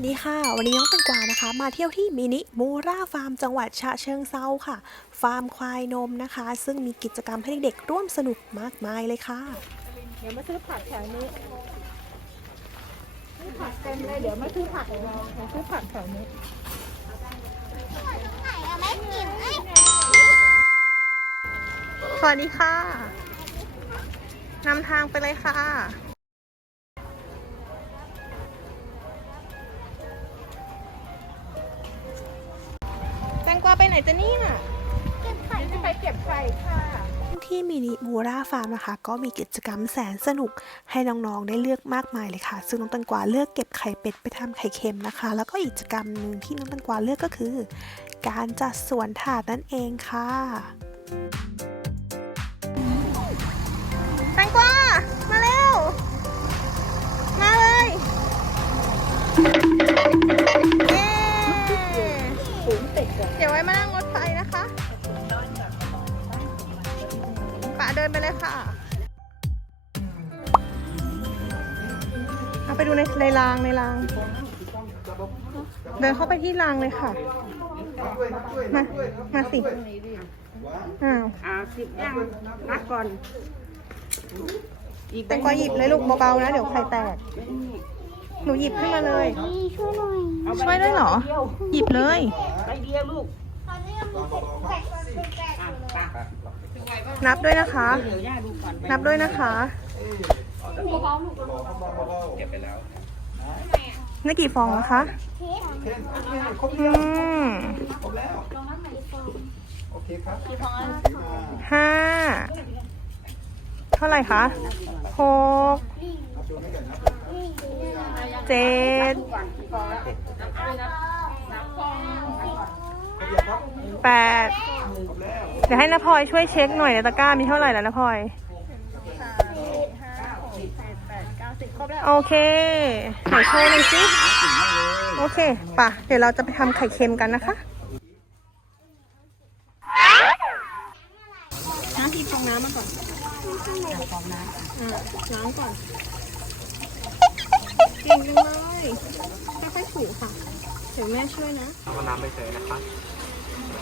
วัสดีค่ะ วันนี้น้องแตังกวานะคะ มาเที่ยวที่มินิมูราฟาร์มจังหวัดฉะเชิงเซาค่ะ ฟาร์มควายนมนะคะ ซึ่งมีกิจกรรมให้เด็กๆร่วมสนุกมากมายเลยค่ะ เดี๋ยวมาซื้อผักแถวนี้ซื้อผักเต็มเลยเดี๋ยวมาซื้อผักเลยเดี๋ยวซื้อผักแถวนี้สวัสดีค่ะนำทางไปเลยค่ะ งกวาไปไหนจะนี่น่ะเก็บไข่จะไปเก็บไข่ค่ะที่มินิบูราฟาร์มนะคะ ก็มีกิจกรรมแสนสนุกให้น้องๆได้เลือกมากมายเลยค่ะ ซึ่งน้องตังกวาเลือกเก็บไข่เป็ดไปทำไข่เค็มนะคะ แล้วก็อีกกิจกรรมหนึ่งที่น้องตังกวาเลือกก็คือ การจัดสวนถาดนั่นเองค่ะ รางในราง เดินเข้าไปที่รางเลยค่ะ มามาสิอ้าวอ่าสิบย่างนัดก่อนแต่ก็หยิบเลยลูกเบาๆนะ เดี๋ยวไข่แตก หนูหยิบขึ้นมาเลย ช่วยด้วยเหรอ หยิบเลยไปเดียวลูกนับด้วยนะคะเดี๋ยวย่าดูก่อนนั บด้วยนะคะนี่กี่ฟองแล้วคะอืมโอเคครับ ห้า เท่าไหร่คะหกเจ็ดแปดเดี๋ยวให้นพลอยช่วยเช็คหน่อยในตะกร้ามีเท่าไหร่แล้วนพลอย โอเคไหนโชว์หน่อยสิโอเคป่ะเดี๋ยวเราจะไปทำไข่เค็มกันนะคะน้ำที่ฟองน้ำมาก่อนฟองน้ำอ่าล้างก่อนเก่งจังเลยค่อยๆถูค่ะเดี๋ยวแม่ช่วยนะเอาน้ำไปเฉยนะครับ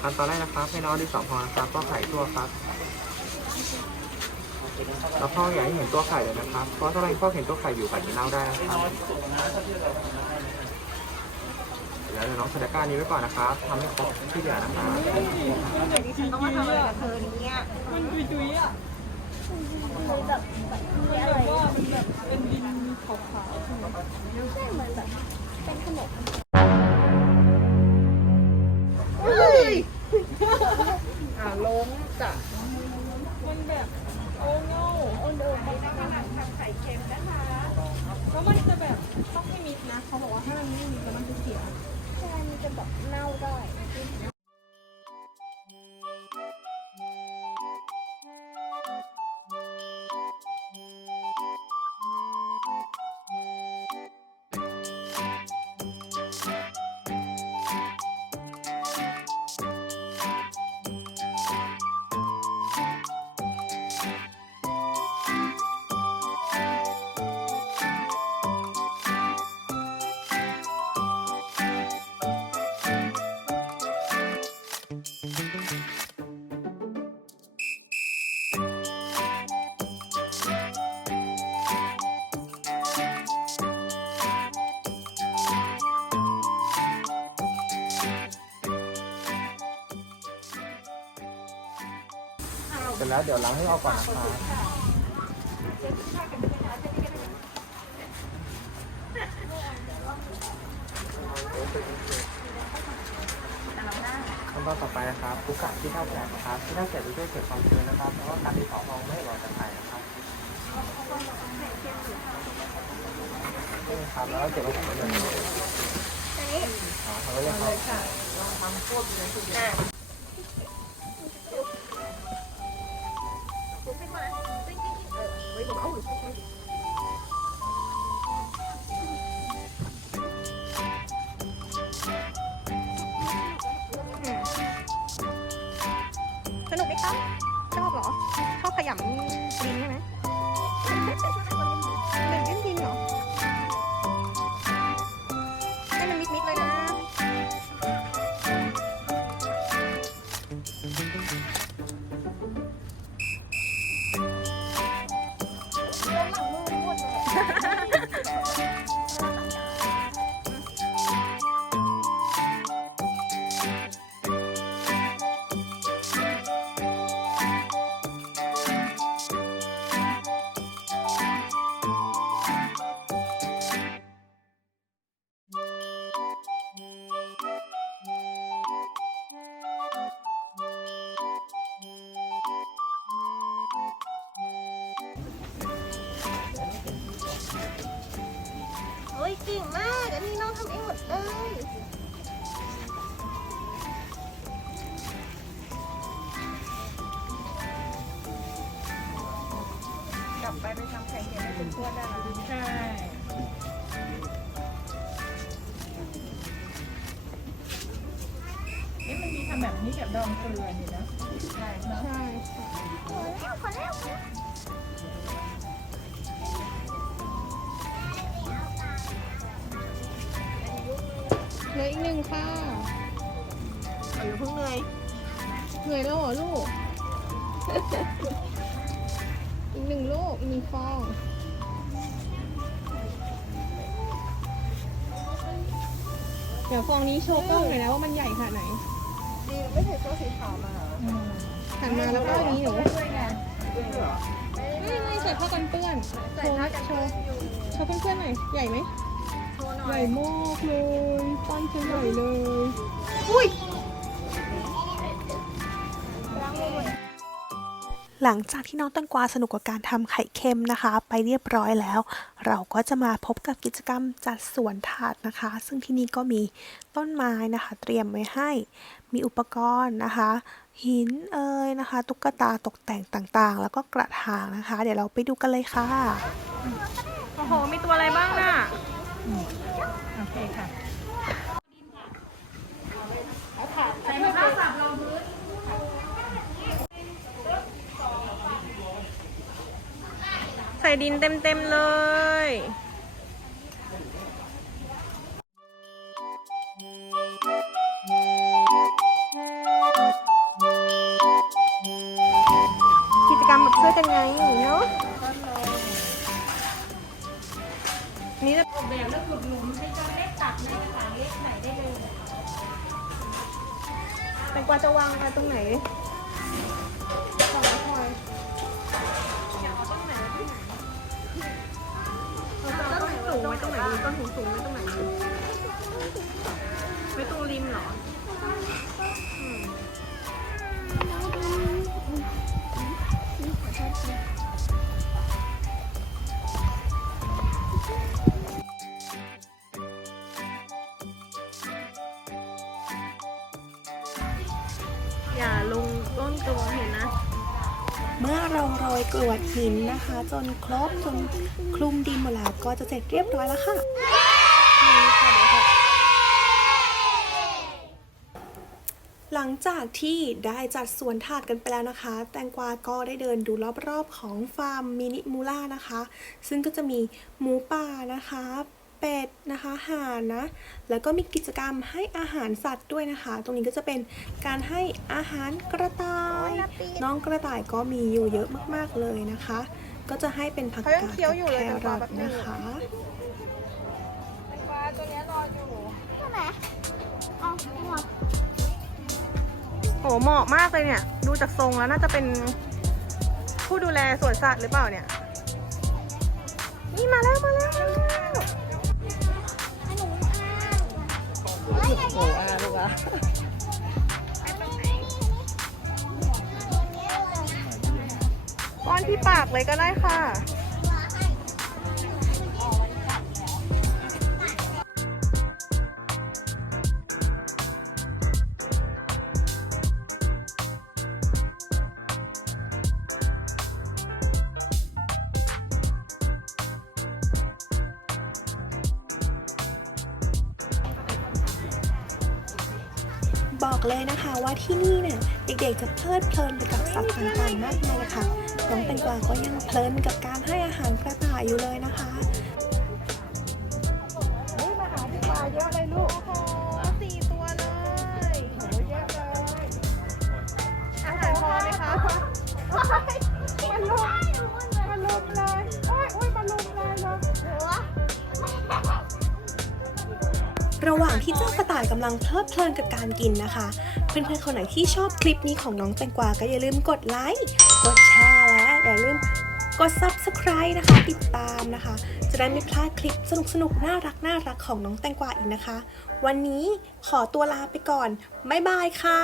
ขั้นตอนแรกนะครับให้น้องดินสอพองนะครับก็ไข่ทั่วครับ แล้วพ่ออยากให้เห็นตัวไข่เลยนะครับ เพราะถ้าพ่อเห็นตัวไข่อยู่ไข่จะเน่าได้นะครับแล้วเดี๋ยวน้องสแตก้านี้ไว้ก่อนนะครับทำให้ครบที่เดียวนะครับดิฉันต้องมาทำอะไรกับเธอเนี่ย มันจุยๆอะมันแบบมันอะไว่ามันแบบเป็นดินขาวๆใช่ไหมใช่เหมือนแบบเป็นขนมอ่าล้มจ้ะ เสร็จแล้วเดี๋ยวล้างให้ออกก่อนนะครับขั้นตอนต่อไปนะครับคลุกไก่ที่เท่าแก่นะครับที่เท่าแก่จะช่วยเก็บความชื้นนะครับแล้วก็การที่สองฟองไม่ให้ลอยจากไข่นะครับครับแล้วเก็บไว้ใส่ไว้เลยอ๋อทำไว้เลยครับสนุกไหม คะชอบเหรอ ชอบขยำดินใช่ไหม เก่งมากอันนี้น้องทำเองหมดเลยกลับไปไปทำไข่เค็มให้คุณทวดได้แล้วใช่นี่มันมีทำแบบนี้กับดองเกลือนี่นะใช่ใช่ขอแล้วขอแล้ว เหลืออีกหนึ่งค่ะเอาอยู่าเพิ่งเหนื่อยเหนื่อยแล้วเหรอลูก อีกหนึ่งลูกอีกหนึ่งฟองเดี๋ยวฟองนี้โชว์กล้องหน่อยนะว่ามันใหญ่ขนาดไหนดีไม่ใส่ตัวสีขาวมาเหรออืมหันมาแล้วก็อันนี้หนูด้วยไงไม่ไม่ใส่ผ้ากันเปื้อนโชว์โชว์โชว์เพื่อนๆหน่อยใหญ่ไหมโชว์หน่ ใหอญ่ยมากเลยป้อนเชียงใหญ่เลยล้างมือหมดหลังจากที่น้องแตังกวาสนุกกับการทำไข่เค็มนะคะ ไปเรียบร้อยแล้ว เราก็จะมาพบกับกิจกรรมจัดสวนถาดนะคะ ซึ่งที่นี่ก็มีต้นไม้นะคะ เตรียมไว้ให้ มีอุปกรณ์นะคะ หินเอ่ยนะคะ ตุ๊กตาตกแต่งต่างๆ แล้วก็กระถางนะคะ เดี๋ยวเราไปดูกันเลยค่ะ โอ้โห มีตัวอะไรบ้างน่ะ โอเคค่ะใส่ดินเต็มๆเลยกิจกรรมแบบช่วยกันไงเนาะ นี่จะออกแบบแล้วขุดหลุมให้เจ้าเล็กตักในกระถางเล็กไหนได้เลยแต่กว่าจะวางไปตรงไหนของน้พลอยอยากเอาต้นไหนที่ไหนเราจะเอาต้นสูงไว้ตรงไหนดีต้นสูงสูงๆไว้ตรงไหนดีไว้ตรงริมเหรออ อย่าลงต้นตัวเห็นนะ เมื่อเราโรยกรวดหินนะคะ จนครบจนคลุมดินหมดแล้วก็จะเสร็จเรียบร้อยแล้วค่ะหลังจากที่ได้จัดสวนถาดกันไปแล้วนะคะ แตงกวาก็ได้เดินดูรอบๆของฟาร์มมินิมูล่านะคะ ซึ่งก็จะมีหมูป่านะคะ เป็ดนะคะห่านนะ แล้วก็มีกิจกรรมให้อาหารสัตว์ด้วยนะคะ ตรงนี้ก็จะเป็นการให้อาหารกระต่าย น้องกระต่ายก็มีอยู่เยอะมากๆเลยนะคะ ก็จะให้เป็นผักเขายักางดเคี้ยวอยู่กับเลยแคแตงกรวาอทแบบนี้นะคะปลาตัวนี้รออยู่ใช่ไหมเอาหมดโหเหมาะมากเลยเนี่ย ดูจากทรงแล้วน่าจะเป็นผู้ดูแลสวนสัตว์หรือเปล่าเนี่ย นี่มาแล้วมาแล้วมาแล้ว โอ้โหอะลูกอะป้อนที่ปากเลยก็ได้ค่ะ บอกเลยนะคะว่าที่นี่เนี่ยเด็กๆจะเพลิดเพลินไปกับสัตว์ต่างๆมากมายเลยค่ะน้องเป็นกวาก็ยังเพลินกับการให้อาหารกระต่ายอยู่เลยนะคะางที่เจ้ากระต่ายกำลังเพลิดเพลินกับการกินนะคะ เพื่อนๆคนไหนที่ชอบคลิปนี้ของน้องแตงกวาก็อย่าลืมกดไลค์ กดแชร์และอย่าลืมกด subscribe นะคะ ติดตามนะคะ จะได้ไม่พลาดคลิปสนุกสนุกน่ารักน่ารักของน้องแตงกวาอีกนะคะ วันนี้ขอตัวลาไปก่อน บ๊ายบายค่ะ